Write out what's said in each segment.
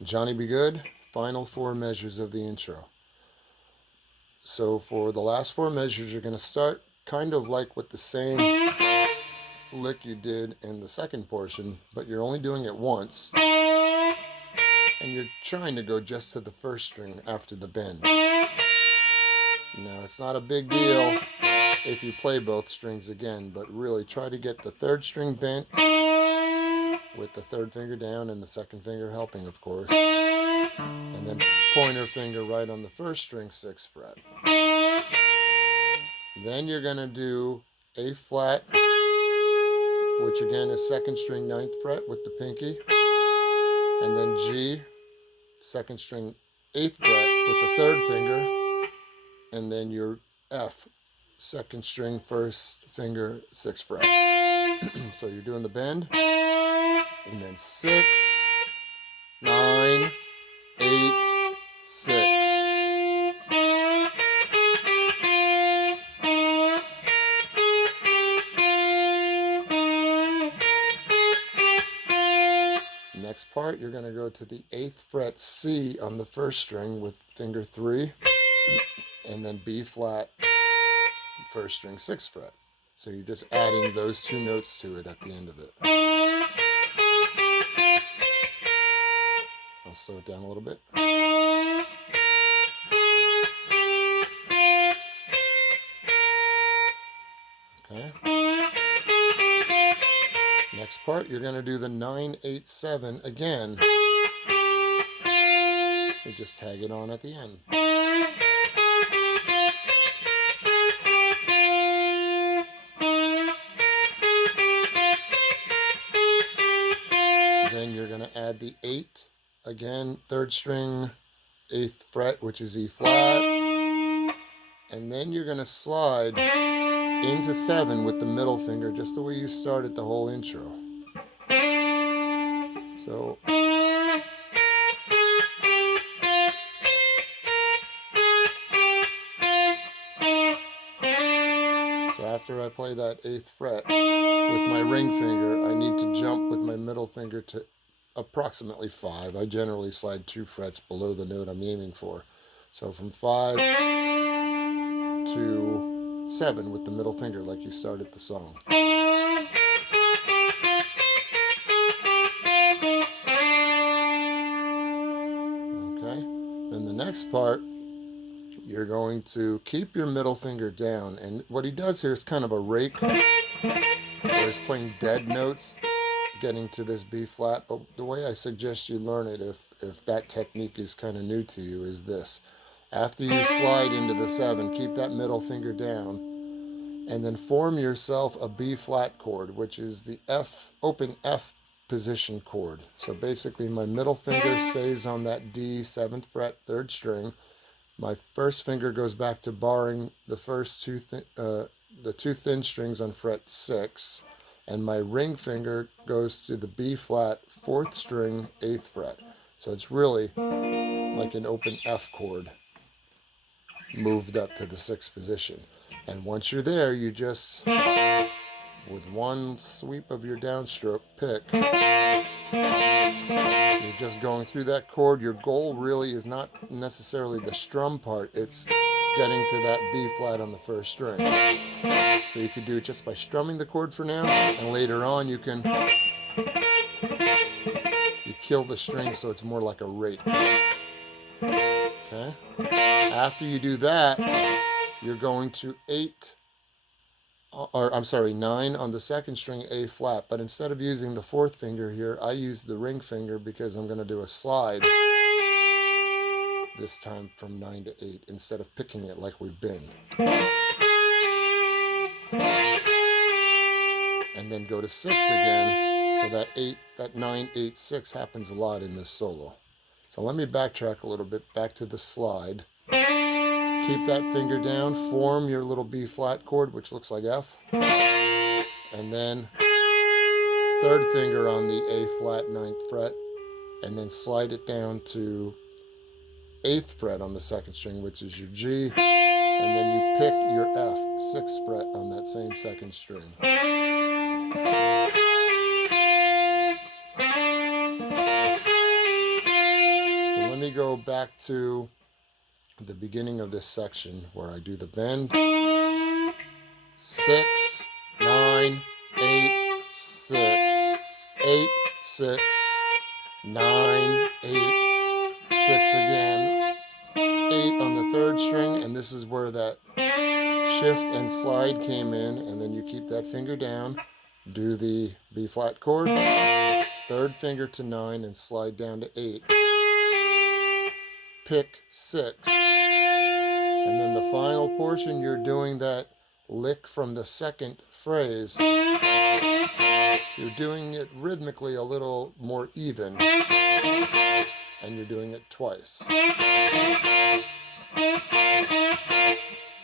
Johnny Be Good, final four measures of the intro. So for the last four measures, you're going to start kind of like with the same lick you did in the second portion, but you're only doing it once. And you're trying to go just to the first string after the bend. Now, it's not a big deal if you play both strings again, but really try to get the third string bent with the third finger down and the second finger helping, of course. And then pointer finger right on the first string, 6th fret. Then you're going to do A flat, which again is second string, 9th fret with the pinky. And then G, second string, 8th fret with the third finger. And then your F, second string, first finger, 6th fret. So you're doing the bend. And then 6, 9, 8, 6. Next part, you're going to go to the 8th fret C on the first string with finger 3, and then B flat, first string, 6th fret. So you're just adding those two notes to it at the end of it. I'll slow it down a little bit. Okay. Next part, you're going to do the 9, 8, 7 again. You just tag it on at the end. Then you're going to add the 8 again, third string, 8th fret, which is E flat. And then you're going to slide into 7 with the middle finger, just the way you started the whole intro. So after I play that 8th fret with my ring finger, I need to jump with my middle finger to approximately 5. I generally slide 2 frets below the note I'm aiming for. So from 5 to 7 with the middle finger, like you started the song. Okay, then the next part, you're going to keep your middle finger down, and what he does here is kind of a rake, where he's playing dead notes, getting to this B flat. But the way I suggest you learn it, if that technique is kind of new to you, is this. After you slide into the 7, keep that middle finger down, and then form yourself a B flat chord, which is the F, open F position chord. So basically my middle finger stays on that D, 7th fret, 3rd string. My first finger goes back to barring the first two thin strings on fret 6, and my ring finger goes to the B flat, 4th string, 8th fret. So it's really like an open F chord moved up to the 6th position. And once you're there, you just, with one sweep of your downstroke pick, you're just going through that chord. Your goal really is not necessarily the strum part, it's getting to that B flat on the first string. So you could do it just by strumming the chord for now, and later on you kill the string so it's more like a rake. Okay? After you do that, you're going to 9 on the second string, A flat. But instead of using the 4th finger here, I use the ring finger because I'm going to do a slide this time from 9 to 8 instead of picking it like we've been. And then go to 6 again. So that 9, 8, 6 happens a lot in this solo. So let me backtrack a little bit back to the slide. Keep that finger down, form your little B flat chord, which looks like F. And then 3rd finger on the A flat, 9th fret. And then slide it down to 8th fret on the 2nd string, which is your G. And then you pick your F, 6th fret on that same 2nd string. me go back to the beginning of this section where I do the bend. 6, 9, 8, 6, 8, 6, 9, 8, 6 again, 8 on the third string, and this is where that shift and slide came in, and then you keep that finger down, do the B flat chord, third finger to 9 and slide down to 8, pick 6, and then the final portion you're doing that lick from the second phrase. You're doing it rhythmically a little more even, and you're doing it twice.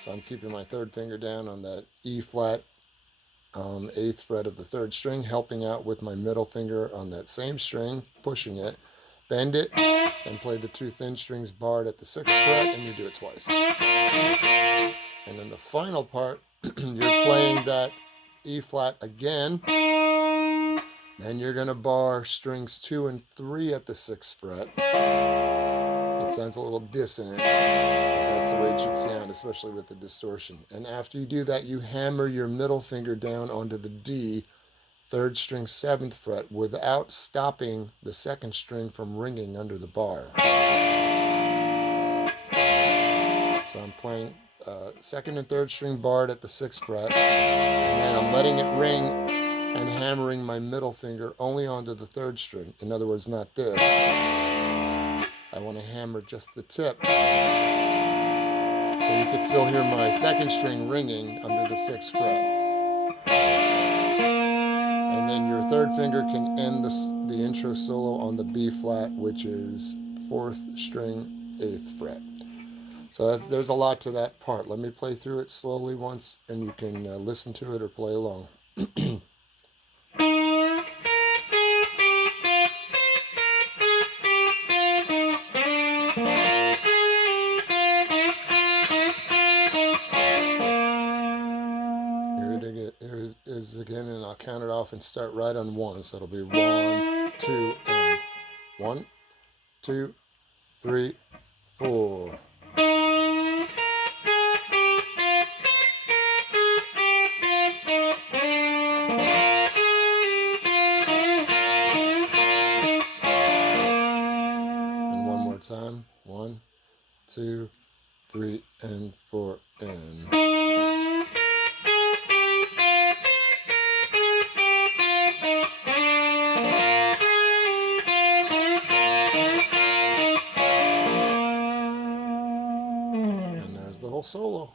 So I'm keeping my third finger down on that E flat 8th fret of the third string, helping out with my middle finger on that same string, pushing it, bend it, and play the 2 thin strings barred at the 6th fret, and you do it twice. And then the final part, you're playing that E flat again, then you're going to bar strings 2 and 3 at the 6th fret. It sounds a little dissonant, but that's the way it should sound, especially with the distortion. And after you do that, you hammer your middle finger down onto the D, 3rd string 7th fret, without stopping the 2nd string from ringing under the bar. So I'm playing 2nd and 3rd string barred at the 6th fret, and then I'm letting it ring and hammering my middle finger only onto the 3rd string. In other words, not this. I want to hammer just the tip. So you could still hear my 2nd string ringing under the 6th fret. And then your 3rd finger can end the intro solo on the B flat, which is 4th string 8th fret. So there's a lot to that part. Let me play through it slowly once, and you can listen to it or play along. Here it is again, and I'll count it off and start right on 1. So it'll be 1, 2, and 1, 2, 3, 4. And one more time. 1, 2, 3, and 4, and. The whole solo.